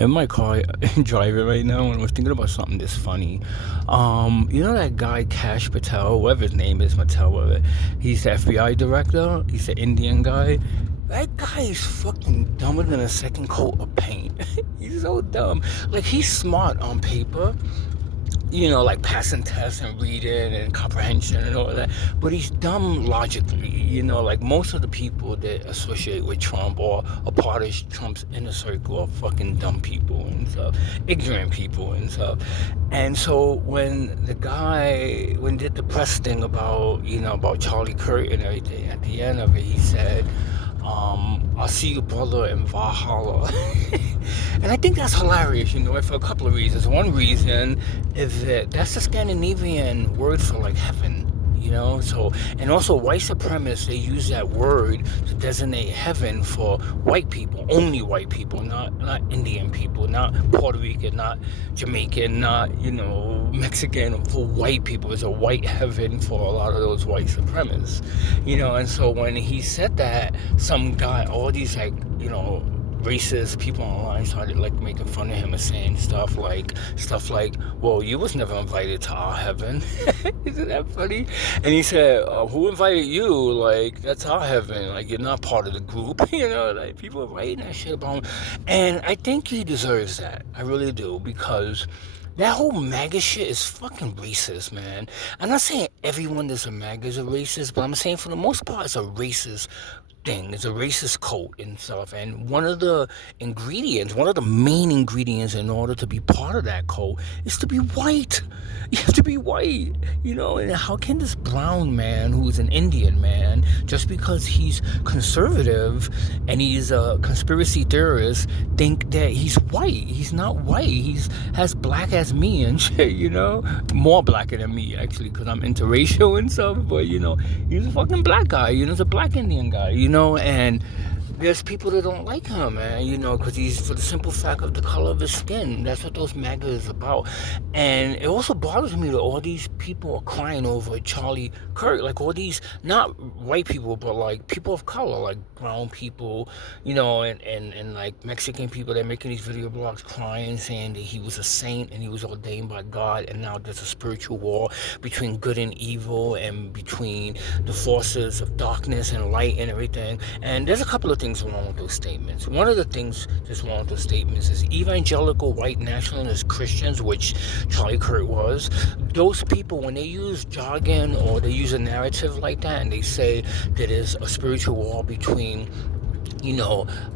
in my car driving right now, and I was thinking about something that's funny. You know that guy Cash Patel, whatever his name is, Patel, whatever. He's the FBI director. He's the Indian guy. That guy is fucking dumber than a second coat of paint. He's so dumb. Like, he's smart on paper, like passing tests and reading and comprehension and all that. But he's dumb logically, like most of the people that associate with Trump or are part of Trump's inner circle are fucking dumb people and stuff, ignorant people and stuff. And so when the guy, when did the press thing about Charlie Kirk and everything, at the end of it, he said, I'll see you, brother, in Valhalla. And I think that's hilarious, for a couple of reasons. One reason is that that's the Scandinavian word for like heaven. So, and also white supremacists, they use that word to designate heaven for white people, only white people, not Indian people, not Puerto Rican, not Jamaican, not, Mexican. For white people, it's a white heaven for a lot of those white supremacists, and so when he said that, some guy, all these racist people online started like making fun of him and saying stuff like, well, you was never invited to our heaven. Isn't that funny? And he said, who invited you? Like, that's our heaven. Like, you're not part of the group. Like, people are writing that shit about him. And I think he deserves that. I really do, because that whole MAGA shit is fucking racist, man. I'm not saying everyone that's a MAGA is a racist, but I'm saying for the most part it's a racist thing. It's a racist cult and stuff. And one of the main ingredients in order to be part of that cult is to be white. You have to be white, and how can this brown man who's an Indian man, just because he's conservative and he's a conspiracy theorist, think that he's white? He's not white. He's has black as me and shit, more blacker than me, actually, because I'm interracial and stuff, but he's a fucking black guy, he's a black Indian guy, and there's people that don't like him, man, because he's, for the simple fact of the color of his skin. That's what those MAGA is about. And it also bothers me that all these people are crying over Charlie Kirk, like all these, not white people, but like people of color, like brown people, and like Mexican people that are making these video blogs crying, saying that he was a saint and he was ordained by God, and now there's a spiritual war between good and evil and between the forces of darkness and light and everything. And there's a couple of things wrong with those statements. One of the things that's wrong with those statements is evangelical white nationalist Christians, which Charlie Kirk was. Those people, when they use jargon or they use a narrative like that and they say that there's a spiritual war between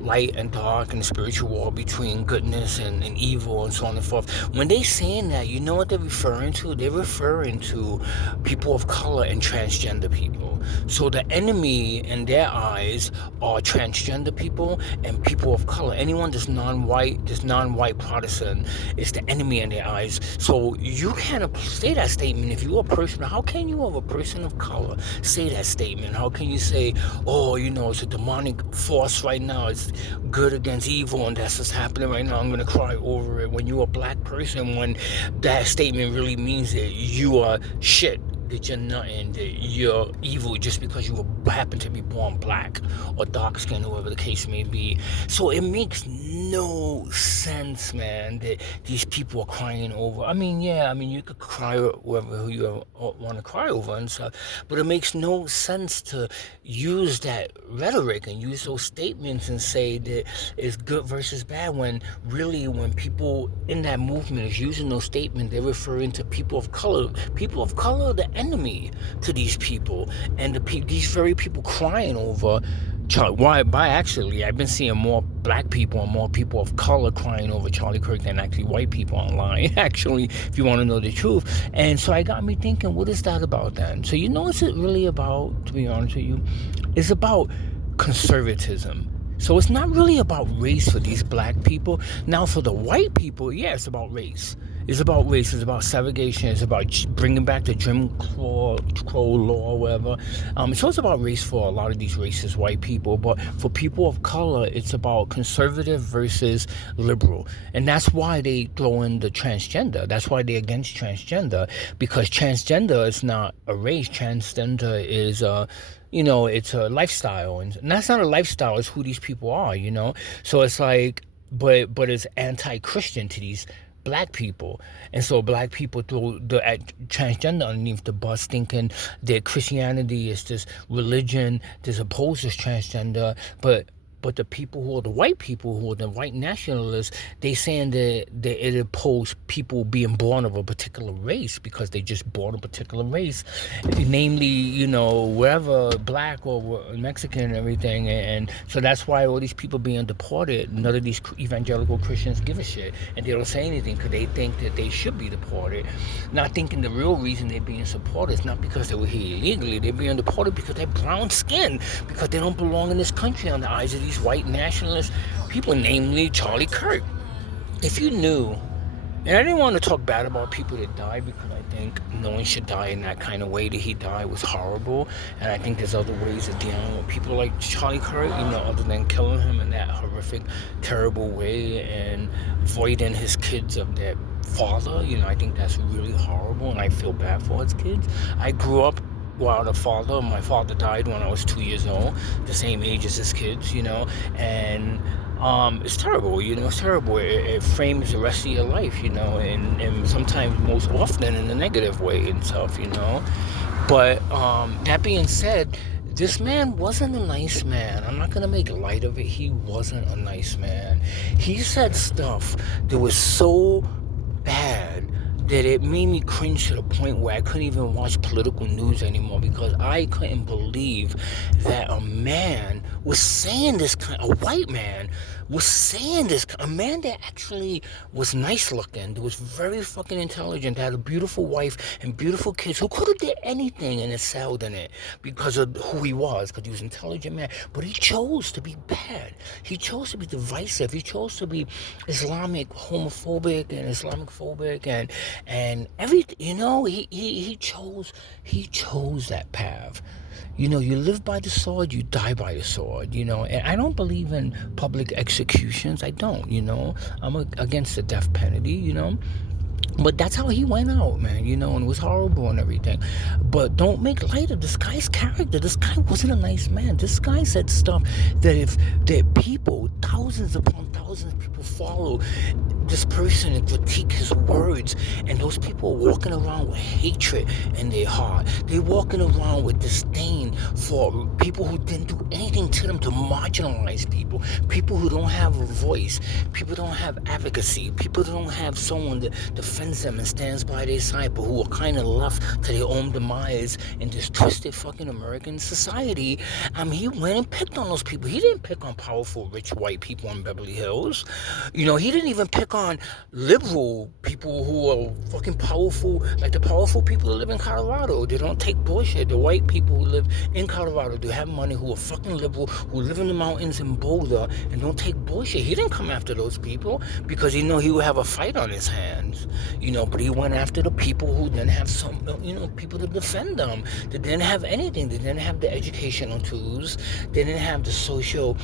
light and dark, and the spiritual war between goodness and evil and so on and forth. When they saying that, you know what they're referring to? They're referring to people of color and transgender people. So the enemy in their eyes are transgender people and people of color. Anyone that's non-white Protestant is the enemy in their eyes. So you can't say that statement if you're a person. How can you, as a person of color, say that statement? How can you say, oh, it's a demonic force right now, it's good against evil, and that's what's happening right now, I'm gonna cry over it, when you're a black person, when that statement really means that you are shit, that you're nothing, that you're evil just because you happen to be born black or dark skinned or whatever the case may be. So it makes no sense, man, that these people are crying over. You could cry over who you want to cry over and stuff, but it makes no sense to use that rhetoric and use those statements and say that it's good versus bad, when really, when people in that movement is using those statements, they're referring to people of color. People of color are the enemy to these people, and these very people crying over Charlie. Why actually, I've been seeing more black people and more people of color crying over Charlie Kirk than actually white people online, actually, if you want to know the truth. And so it got me thinking, what is that about then? So what's it really about, to be honest with you? It's about conservatism. So it's not really about race for these black people. Now, for the white people, yeah, it's about race. It's about race. It's about segregation. It's about bringing back the Jim Crow law or whatever. So it's about race for a lot of these racist white people. But for people of color, it's about conservative versus liberal. And that's why they throw in the transgender. That's why they're against transgender. Because transgender is not a race. Transgender is it's a lifestyle. And that's not a lifestyle. It's who these people are, So it's like, but it's anti-Christian to these black people. And so black people throw the transgender underneath the bus, thinking that Christianity is this religion that's opposed to transgender. But the people who are the white people, who are the white nationalists, they saying that it opposes people being born of a particular race because they just born a particular race, namely, wherever, black or Mexican and everything. And so that's why all these people being deported, none of these evangelical Christians give a shit. And they don't say anything because they think that they should be deported. Not thinking the real reason they're being supported is not because they were here illegally. They're being deported because they're brown skinned, because they don't belong in this country on the eyes of these white nationalist people, namely Charlie Kirk. If you knew, and I didn't want to talk bad about people that died, because I think no one should die in that kind of way that he died was horrible, and I think there's other ways of dealing with people like Charlie Kirk, other than killing him in that horrific, terrible way and voiding his kids of their father. I think that's really horrible, and I feel bad for his kids. I grew up without a father. My father died when I was 2 years old, the same age as his kids, and it's terrible, it's terrible. It frames the rest of your life, and sometimes most often in a negative way and stuff, But that being said, this man wasn't a nice man. I'm not going to make light of it. He wasn't a nice man. He said stuff that was so bad that it made me cringe to the point where I couldn't even watch political news anymore, because I couldn't believe that a man was saying this a white man was saying this, a man that actually was nice looking, that was very fucking intelligent, that had a beautiful wife and beautiful kids, who could have did anything and excelled in it because of who he was, because he was an intelligent man. But he chose to be bad. He chose to be divisive. He chose to be Islamic homophobic and Islamic phobic and everything. He chose that path. You live by the sword, you die by the sword, and I don't believe in public executions. I don't, I'm against the death penalty, But that's how he went out, man, and it was horrible and everything. But don't make light of this guy's character. This guy wasn't a nice man. This guy said stuff that people, thousands upon thousands of people follow this person and critique his words, and those people walking around with hatred in their heart. They're walking around with disdain for people who didn't do anything to them, to marginalize people who don't have a voice, people don't have advocacy, people don't have someone that defends them and stands by their side, but who are kind of left to their own demise in this twisted fucking American society. He went and picked on those people. He didn't pick on powerful, rich white people in Beverly Hills. He didn't even pick on liberal people who are fucking powerful, like the powerful people who live in Colorado. They don't take bullshit. The white people who live in Colorado, they have money, who are fucking liberal, who live in the mountains in Boulder and don't take bullshit. He didn't come after those people because he knew he would have a fight on his hands, but he went after the people who didn't have some, people to defend them. They didn't have anything. They didn't have the educational tools. They didn't have the social,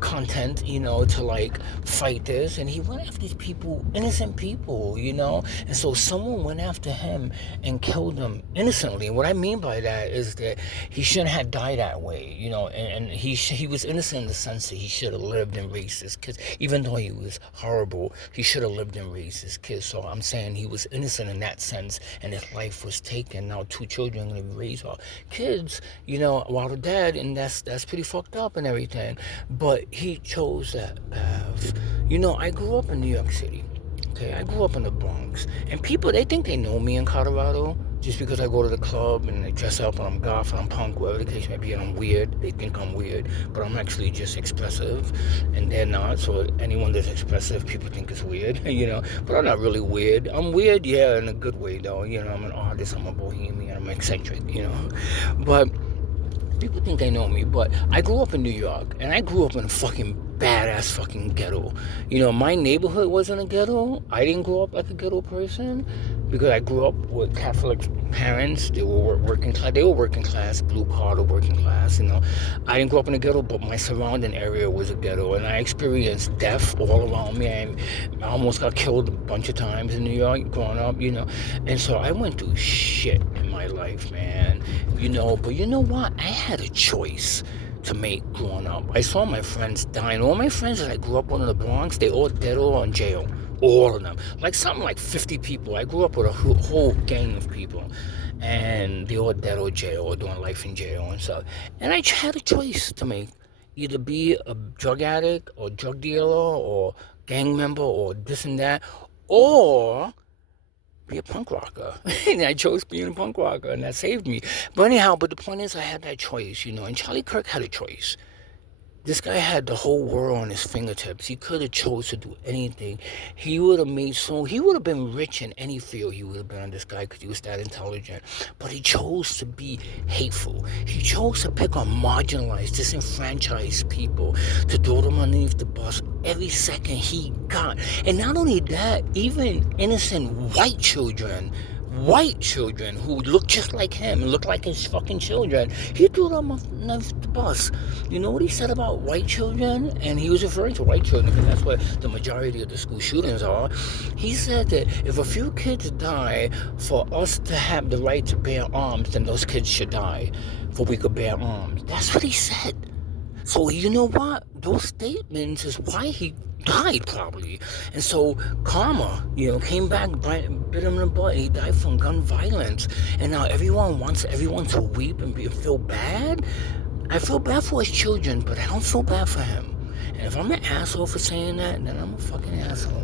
content, to like fight this. And he went after these people, innocent people, and so someone went after him and killed him innocently. And what I mean by that is that he shouldn't have died that way, and he was innocent in the sense that he should have lived and raised his kids. Even though he was horrible, he should have lived and raised his kids. So I'm saying he was innocent in that sense, and his life was taken. Now 2 children are going to raise our kids, while they're dead, and that's pretty fucked up and everything. But he chose that path. I grew up in New York City. Okay, I grew up in the Bronx, and people, they think they know me in Colorado just because I go to the club and I dress up and I'm goth and I'm punk, whatever the case may be, and I'm weird. They think I'm weird, but I'm actually just expressive, and they're not. So anyone that's expressive, people think is weird, But I'm not really weird. I'm weird, yeah, in a good way though. I'm an artist, I'm a bohemian, I'm eccentric, But people think they know me, but I grew up in New York, and I grew up in a fucking badass fucking ghetto. My neighborhood wasn't a ghetto. I didn't grow up like a ghetto person because I grew up with Catholic parents. They were working class. They were working class, blue collar working class. I didn't grow up in a ghetto, but my surrounding area was a ghetto, and I experienced death all around me. I almost got killed a bunch of times in New York growing up. And so I went through shit in my life, man. But you know what? I had a choice. to make growing up. I saw my friends dying. All my friends that I grew up on in the Bronx, they all dead or in jail. All of them. Like something like 50 people. I grew up with a whole gang of people. And they all dead or jail or doing life in jail and stuff. And I had a choice to make. Either be a drug addict or drug dealer or gang member or this and that. Or be a punk rocker. And I chose being a punk rocker, and that saved me. But anyhow, but the point is I had that choice, and Charlie Kirk had a choice. This guy had the whole world on his fingertips. He could have chose to do anything. He would have he would have been rich in any field. He would have been on this guy because he was that intelligent. But he chose to be hateful. He chose to pick on marginalized, disenfranchised people, to throw them underneath the bus every second he got. And not only that, even innocent white children who looked just like him and looked like his fucking children, he threw them off the bus. You know what he said about white children? And he was referring to white children because that's where the majority of the school shootings are. He said that if a few kids die for us to have the right to bear arms, then those kids should die for we could bear arms. That's what he said. So you know what? Those statements is why he died probably. And so karma, came back, bit him in the butt, and he died from gun violence. And now everyone wants everyone to weep and feel bad. I feel bad for his children, but I don't feel bad for him. And if I'm an asshole for saying that, then I'm a fucking asshole.